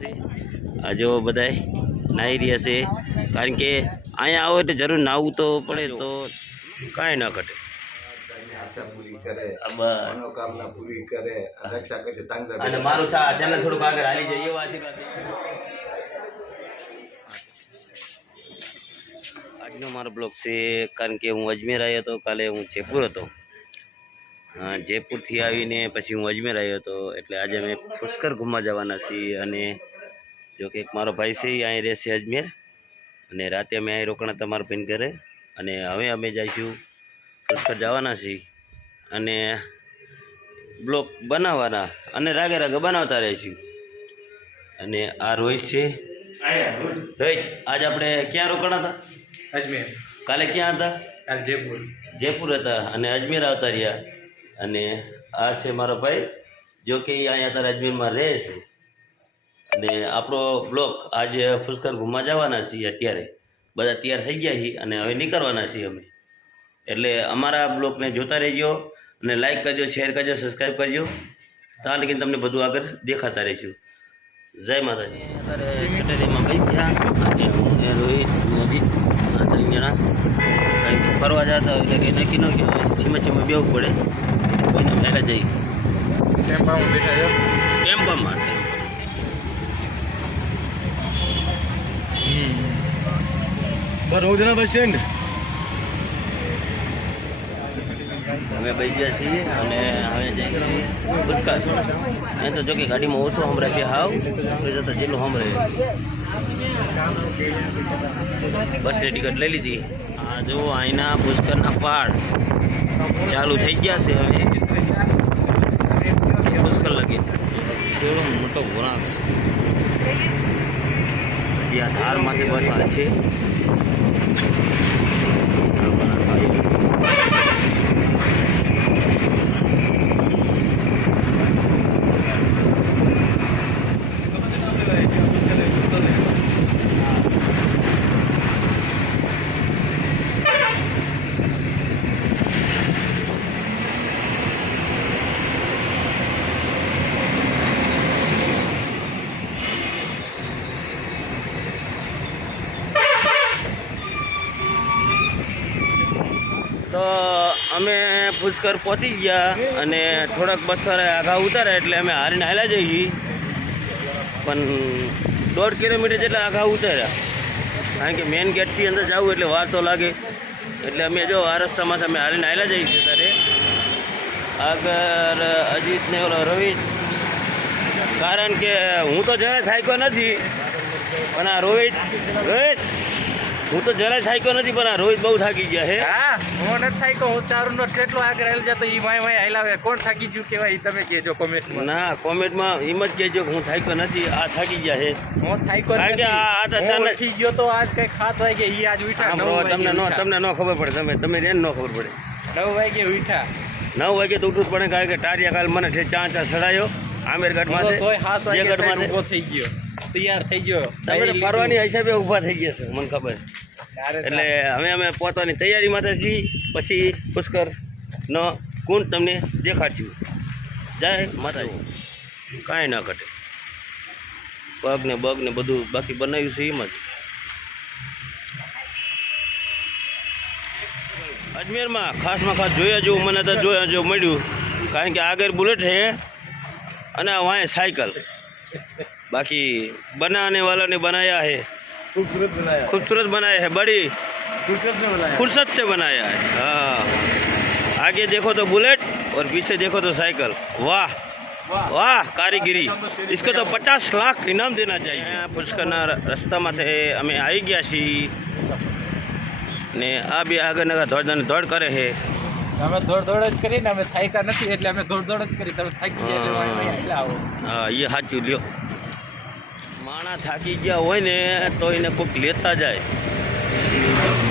છે આ જો બધાય નાહી રહ્યા છે કારણ કે અહીંયા આવો એટલે જરૂર નાહવું તો પડે તો કાંઈ ના ઘટે. આશા પૂરી કરે, બસ મનોકામના પૂરી કરે, રક્ષા કરશે. અને મારું ચેનલ થોડુંક આગળ હાલી જાય એવો આશીર્વાદ. આજનો મારો બ્લોગ છે કારણ કે હું અજમેર આવ્યો હતો, કાલે હું જયપુર હતો. જયપુરથી આવીને પછી હું અજમેર આવ્યો હતો એટલે આજે અમે પુષ્કર ઘૂમવા જવાના છીએ. અને જો કે એક મારો ભાઈ છે એ અહીં રહેશે અજમેર, અને રાતે અમે અહીં રોકાણા તમારા ભાઈને ઘરે. અને હવે અમે જઈશું પુષ્કર જવાના છીએ અને બ્લોગ બનાવવાના અને રાગે રાગે બનાવતા રહીશું. અને આ રોહિત છે. રોહિત આજ આપણે ક્યાં રોકાણા હતા? અજમેર. કાલે ક્યાં હતા? કાલે જયપુર. જયપુર હતા અને અજમેર આવતા રહ્યા. અને આ છે મારો ભાઈ, જો કે અહીંયા અત્યારે અજમેરમાં રહે છે. અને આપણો બ્લોક આજે પુષ્કર ઘૂમવા જવાના છીએ. અત્યારે બધા તૈયાર થઈ ગયા છીએ અને હવે નીકળવાના છીએ અમે. એટલે અમારા બ્લોગને જોતા રહેજો અને લાઈક કરજો, શેર કરજો, સબસ્ક્રાઈબ કરજો. ત્યાં લગીને તમને બધું આગળ દેખાતા રહીશું. જય માતાજી. અત્યારે છટેરીમાં ગઈ ગયા અને હું રોહિત મોદી આ 3 જણા કંઈક ફરવા જતા હોય એટલે કંઈ નક્કી ન કહેવાય. સીમા બેવું પડે કોઈને ફેરા જઈ ટેમ્પામાં બેઠા છો? ટેમ્પામાં. રોજના બસ સ્ટેન્ડ અમે બેસી ગયા છીએ અને હવે જઈએ છીએ પુષ્કર. અહીં તો જો કે ગાડીમાં ઓછો સંભળાય છે હાવ, તો જતાં જેટલું સંભળાય. બસની ટિકિટ લઈ લીધી. આ જો અહીંના પુષ્કરના પહાડ ચાલુ થઈ ગયા છે હવે પુષ્કર લગી. જોડો મોટો વળાંક છે. આ ધારમાંથી બસ આવે છે. તો અમે પુષ્કર પહોંચી ગયા અને થોડાક બસવાળા આઘા ઉતાર્યા એટલે અમે હારીને હાલ્યા જઈએ. પણ 1.5 કિલોમીટર જેટલા આઘા ઉતાર્યા કારણ કે મેઇન ગેટથી અંદર જવું એટલે વાર તો લાગે. એટલે અમે જો આ રસ્તામાંથી અમે હારીને હાલ્યા જઈએ છીએ. ત્યારે આગળ અજીત ને ઓલો રોહિત, કારણ કે હું તો જરાય થાક્યો નથી પણ આ રોહિત હું તો જરાય થાક્યો નથી પણ આ રોહિત બહુ થાકી ગયા છે. હા, હું નથી થાક્યો. હું ચારુનો કેટલો આગળ હાલ જતો ઈ માય હાલાવે. કોણ થાકી ગયું કેવાય ઈ તમે કહેજો કોમેન્ટમાં. ના, કોમેન્ટમાં એમ જ કહેજો કે હું થાક્યો નથી, આ થાકી ગયા છે. હું થાક્યો કારણ કે આ તો નથી. ઉઠી ગયો તો આજ કઈ 7 વાગે ઈ આજ ઉઠ્યા. તમને ન ખબર પડે, તમે રેન ન ખબર પડે. 9 વાગે ઉઠ્યા. 9 વાગે તો ઉઠવું જ પડે કારણ કે ટારિયા કાલ મને ચા ચડાયો આમેરગઢમાં. તોય 7 વાગે ઊભો થઈ ગયો, તૈયાર થઈ ગયો. તમે ફરવાની હિસાબે ઊભા થઈ ગયા છો, મને ખબર. એટલે અમે પહોંચવાની તૈયારીમાં છીએ. પછી પુષ્કર નો કુંડ તમને દેખાડશું. જય માતાજી. કાંઈ ના ઘટે. પગ ને બગ ને બધું બાકી બનાવ્યું છે એમ જ. અજમેરમાં ખાસમાં ખાસ જોયા જેવું મને તો જોયા જેવું મળ્યું કારણ કે આગળ બુલેટ છે અને वहाँ साइकिल. बाकी बनाने वालों ने बनाया है, खूबसूरत बनाया है, बड़ी फुर्सत से बनाया है. हाँ, आगे देखो तो बुलेट और पीछे देखो तो साइकिल. वाह वाह कारीगिरी. इसको तो 50 लाख इनाम देना चाहिए. પુષ્કરના રસ્તામાંથી અમે આવી ગયા છીએ ને આ બી આગળ દોડ કરે છે. અમે દોડ જ કરીને અમે થાક્યા નથી એટલે અમે દોડ જ કરી. તમે થાકી ગયા એટલે હાલ્યા આવો. હા, એ સાચું લ્યો. માણસ થાકી ગયા હોય ને તો એને કોઈક લેતા જાય,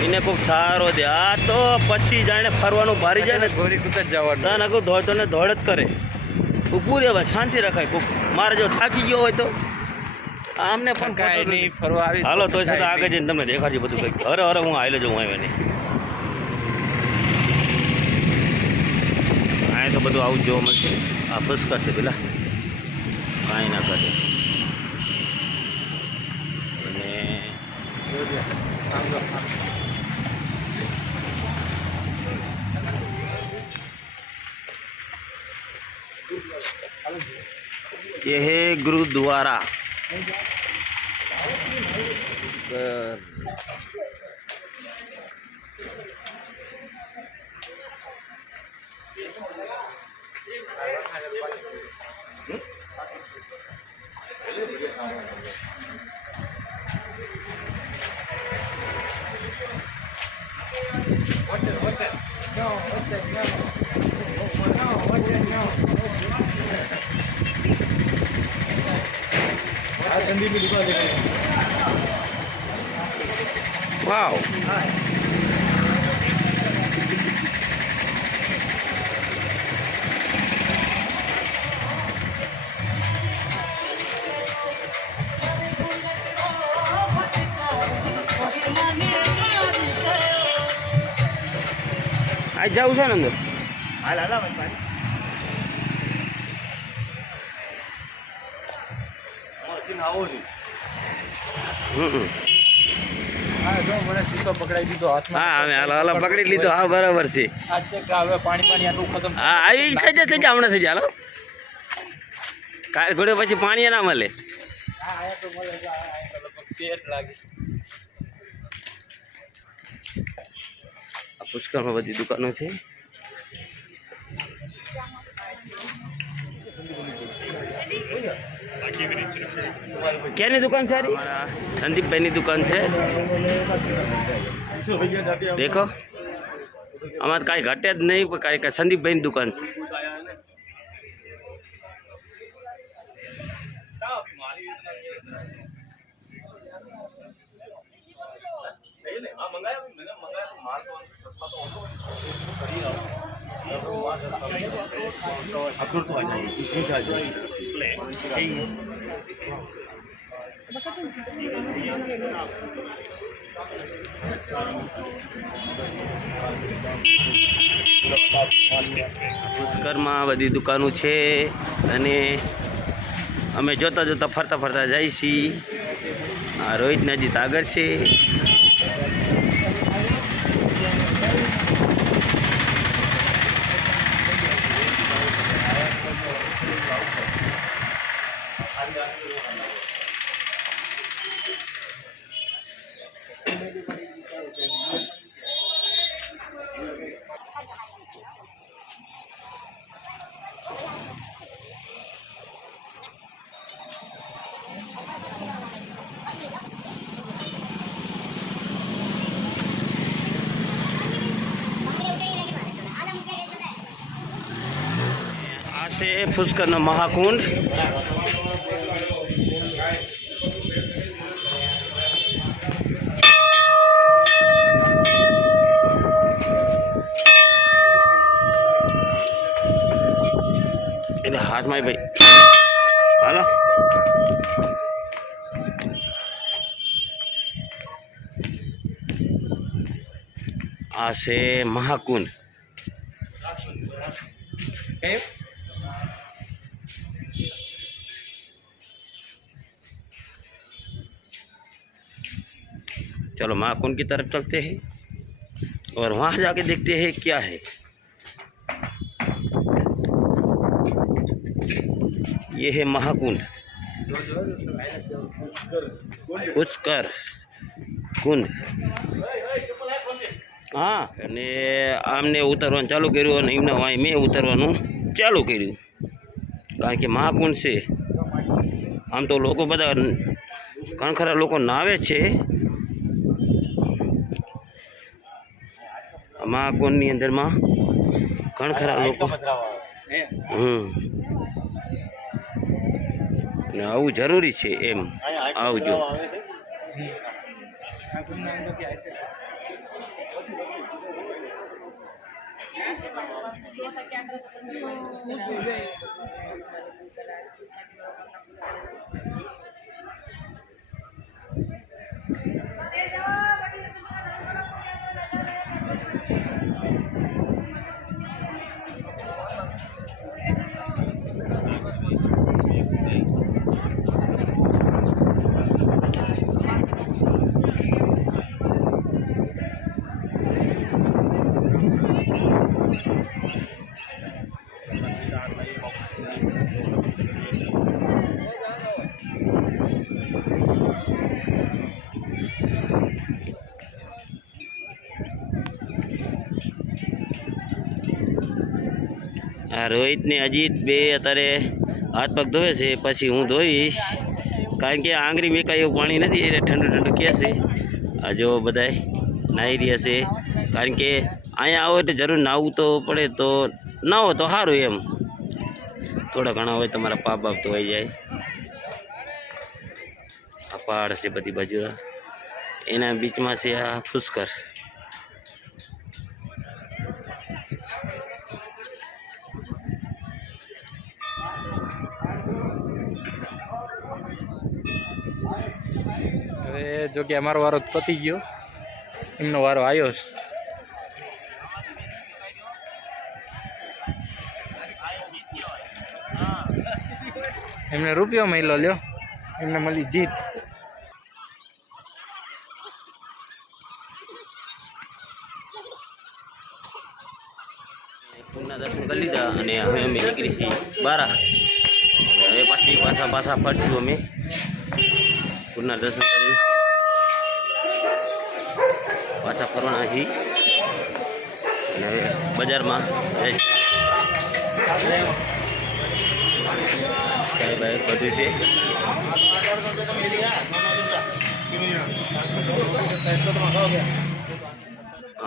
એને કોઈક સહારો દે. આ તો પછી જાણે ફરવાનું ભારી જાય ને ઘોડી કૂદ જ જવાનું. ના ના કોઈ દોડ જ કરે. ઊભું રહેવાય, શાંતિ રખાય. કોઈક મારે જો થાકી ગયો હોય તો આમને પણ કાંઈ નહીં ફરવા આવી. હાલો તો છતાં આગળ જઈને તમને દેખાડજો બધું કંઈક. હરે હું હાલે જાઉં આવે નહીં. અહીંયા તો બધું આવું જ જોવા મળશે. આ પુષ્કર છે પેલા, કાંઈ ના કરે. ये है गुरुद्वारा। वाओ, आज जाऊ છે ને અંદર? શીશો પકડાઈ દીધો હાથમાં. હા હવે હાલો પકડી લીધો. હા બરાબર છે. હવે પાણી આટલું ખતમ. હા આવી થઈ જાય હમણાં થઈ જાય. હાલો કાલ ઘોડે પછી પાણી ના મળે. આ પુષ્કળમાં બધી દુકાનો છે. ક્યાંની દુકાન છે? સંદીપભાઈની દુકાન છે. દેખો આમાં કાંઈ ઘટે જ નહીં, પણ કાંઈ સંદીપભાઈની દુકાન છે. પુષ્કરમાં બધી દુકાનો છે અને અમે જોતા જોતા ફરતા ફરતા જઈએ છીએ. આ રોહિત નજીક આગળ છે. से पुष्कर महाकुंड. हाथ में भाई हेलो आ से महाकुंड. चलो महाकुंड की तरफ चलते हैं और वहाँ जाके देखते हैं क्या है. ये है महाकुंड, पुष्कर कुंड. हाँ અને આમને ઉતરવાનું ચાલુ કર્યું અને એમના વાંય મેં ઉતરવાનું ચાલુ કર્યું કારણ કે મહાકુંડ છે. આમ તો લોકો બધા ઘણા લોકો નાવે છે મહાકુંડની અંદરમાં. ઘણા લોકો આવું જરૂરી છે એમ આવજો. આ રોહિત ને અજીત બે અત્યારે હાથ પગ ધોવે છે, પછી હું ધોઈશ, કારણ કે આંગળી મેકાય એવું પાણી નથી એટલે ઠંડુ ઠંડુ કહે છે. આ જો બધાય નાહી રહ્યા છે, કારણ કે અહીંયા આવો એટલે જરૂર નાહવું તો પડે, તો નાહો તો સારું એમ, થોડા ઘણા હોય તમારા પાપ બાપ ધોવાઈ જાય. આ પહાડ છે બધી બાજુ, એના બીચમાં છે આ પુષ્કર. હવે જો કે અમારો વારો પતી ગયો, એમનો વારો આવ્યો છે. એમને રૂપિયો મળ્યો, લ્યો એમને મળી જીત. પૂરના દર્શન કરી લીધા અને હવે અમે નીકળી છીએ બારા. હવે પાછા ફરશું અમે પૂરના દર્શન કરી, પાછા ફરવાના અહીં અને હવે બજારમાં જઈશ. કાંઈ ભાઈ બધું છે.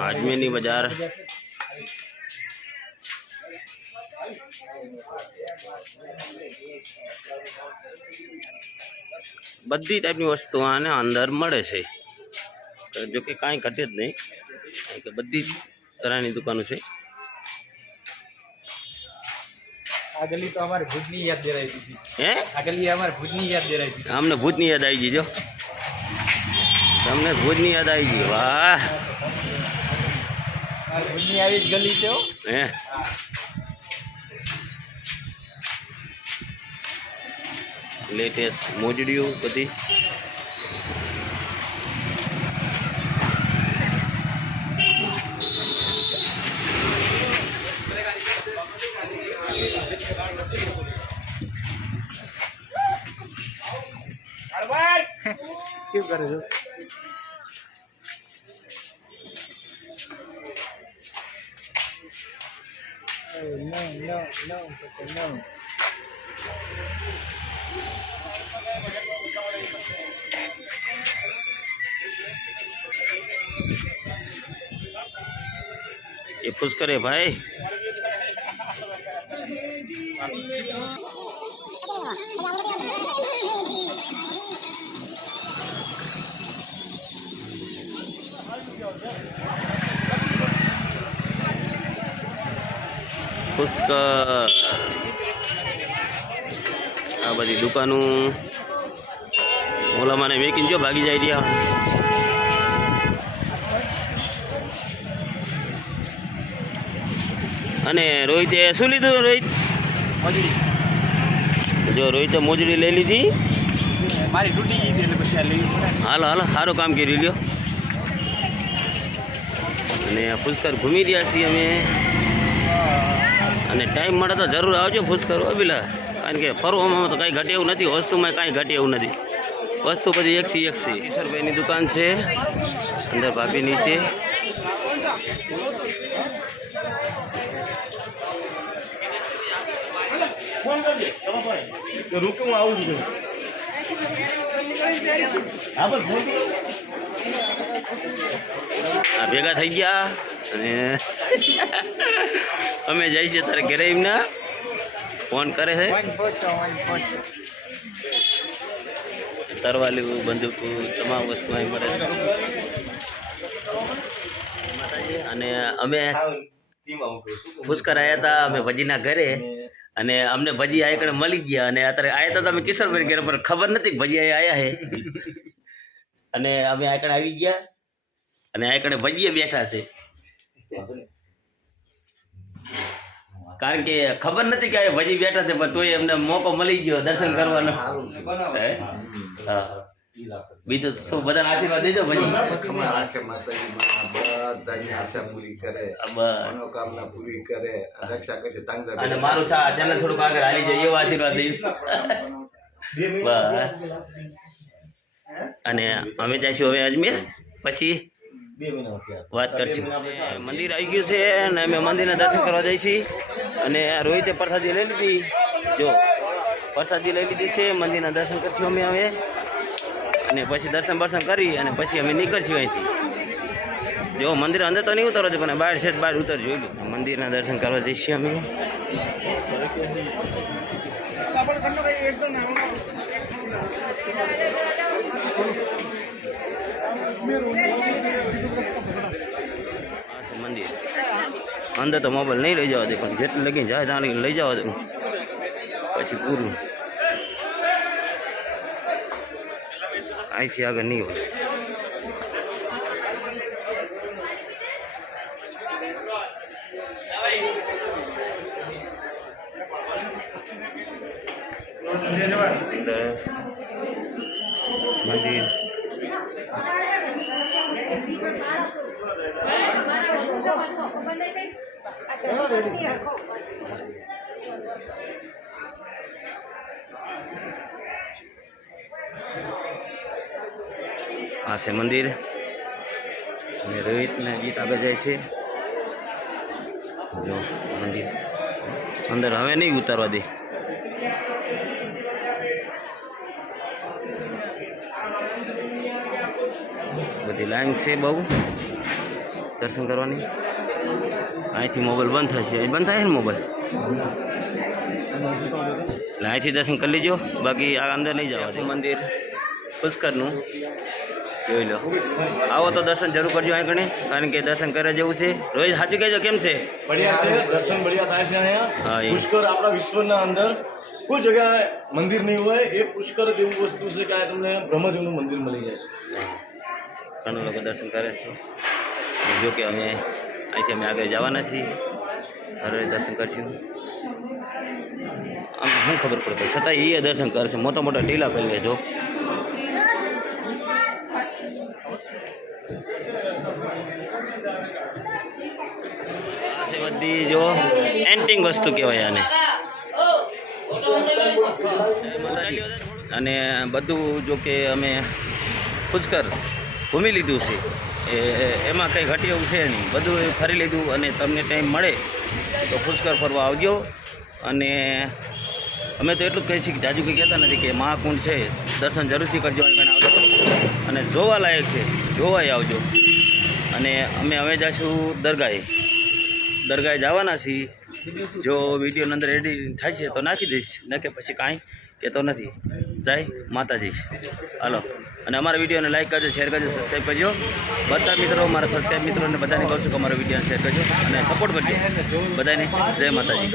અજમેરની બજાર બધી ટાઈપની વસ્તુ આને અંદર મળે છે, જો કે કાંઈ ઘટે જ નહીં, કારણ કે બધી જ તરહની દુકાનો છે. આ ગલી તો અમારે ભુજની યાદ દેરાઈ દીધી. હે આ ગલી અમારે ભુજની યાદ દેરાઈ દીધી. અમને ભુજની યાદ આવી ગઈ, જો તમને ભુજની યાદ આવી ગઈ. વાહ, આ ભુજની આવી જ ગલી છે હો. હે લેટેસ્ટ મોજડીઓ બધી. કેવું કરે છો? No. ये पुष्कर है भाई. પુષ્કર આ બધી દુકાનો ઓલા મને મેકીને જો ભાગી જાય રહ્યા. અને રોહિતે શું લીધું? રોહિત જો રોહિતે મોજડી લઈ લીધી. મારી તૂટી ગઈ એટલે પછી આ લઈ. હાલો સારું કામ કરી લ્યો. અને પુષ્કર ઘૂમી રહ્યા છીએ અમે, અને ટાઈમ મળે તો જરૂર આવજો પુષ્કર પેલા, કારણ કે ફરવામાં તો કાંઈ ઘટે એવું નથી, વસ્તુમાં કાંઈ ઘટે એવું નથી, વસ્તુ બધી એકથી એક છે. કિશોરભાઈની દુકાન છે, અંદર ભાભીની છે. આ ભેગા થઈ ગયા અને અમે જઈએ છીએ તારે ઘરે. એમના ફોન કરે છે, તરવાલી બંદૂક તમામ વસ્તુ અહીં મળે છે. અને અમે પુષ્કર આવ્યા હતા, અમે ભજીના ઘરે, અને અમને ભજી આ એકડે મળી ગયા. અને અત્યારે આવ્યા હતા તમે કિશોરભાઈ ઘરે, પણ ખબર નથી કે ભજી આવ્યા છે. અને અમે આ એકડે આવી ગયા, અને આ એકડે ભજીએ બેઠા છે, કારણ કે ખબર નથી કે ભજી બેઠા છે, પણ તોય એમને મોકો મળી ગયો દર્શન કરવાનો. હા, બીજું શું, બધાને આશીર્વાદ દેજો. ભજી બધાની આશા પૂરી કરે, મનોકામના પૂરી કરે, રક્ષા કરે. અને મારું ચેનલ થોડુંક આગળ હાલી જાય એવો આશીર્વાદ દઈશ. બસ. અને અમે જઈશું હવે અજમેર, પછી વાત કરશું મંદિર આવી ગયું છે અને અમે મંદિરના દર્શન કરવા જઈએ છીએ અને રોહિતે પ્રસાદી લઈ લીધી જો પ્રસાદી લઈ લીધી છે મંદિરના દર્શન કરશું અમે હવે અને પછી દર્શન કરી અને પછી અમે નીકળશું અહીંથી જો મંદિર અંદર તો નહીં ઉતરવા છે પણ બહાર છે બહાર ઉતર જોઈ લો મંદિરના દર્શન કરવા જઈશું અમે મંદિર અંદર તો મોબાઈલ નહીં લઈ જવા દે પણ જેટલું લગીને જાય ત્યાં લગી લઈ જવા દઉં પછી પૂરું અહીંથી આગળ નહીં હોય મંદિર આ છે મંદિર અને રોહિતને ગીત આગળ જાય છે જો મંદિર અંદર હવે નહીં ઉતારવા દે બધી લાઈન છે બહુ દર્શન કરવાની અહીંથી મોબાઈલ બંધ થશે બંધ થાય ને મોબાઈલ એટલે અહીંથી દર્શન કરી લેજો બાકી આ અંદર નહીં જવા દે મંદિર પુષ્કરનું જોઈ લો આવો તો દર્શન જરૂર કરજો અહીં કણે કારણ કે દર્શન કરવા જેવું છે રોહિત સાચું કહેજો કેમ છે बढ़िया से दर्शन बढ़िया થાય છે અહીંયા હા એ પુષ્કર આપણા વિશ્વના અંદર કોઈ જગ્યાએ મંદિર નહીં હોય એ પુષ્કર જ એવું વસ્તુ છે કે આ તમને બ્રહ્મદેવનું મંદિર મળી જાય છે ઘણા લોકો દર્શન કરે છે જો કે અમે અહીંથી અમે આગળ જવાના છીએ હવે દર્શન કરશું આમ શું ખબર પડે છતાં એ દર્શન કરશે મોટા મોટા ટીલા કરી લેજો આ બધી જો એન્ટિંગ વસ્તુ કહેવાય આને અને બધું જો કે અમે પુષ્કર ઘૂમી લીધું છે એમાં કંઈ ઘટી એવું છે નહીં બધું ફરી લીધું અને તમને ટાઈમ મળે તો પુષ્કર ફરવા આવજો અને અમે તો એટલું જ કહીએ છીએ કે જાજુ કંઈ કહેતા નથી કે મહાકુંડ છે દર્શન જરૂરથી કરજો અહીં આવજો અને જોવા લાયક છે જોવાય આવજો અને અમે હવે જઈશું દરગાહે જવાના છીએ જો વિડીયોની અંદર રેડી થાય છે તો નાખી દઈશ ન કે પછી કાંઈ કહેતો નથી જય માતાજી હાલો અને અમારા વિડીયોને લાઈક કરજો શેર કરજો સબસ્ક્રાઈબ કરજો બધા મિત્રો મારા સબસ્ક્રાઈબ મિત્રોને બધાને કહું છું કે અમારા વિડીયોને શેર કરજો અને સપોર્ટ કરજો બધાને જય માતાજી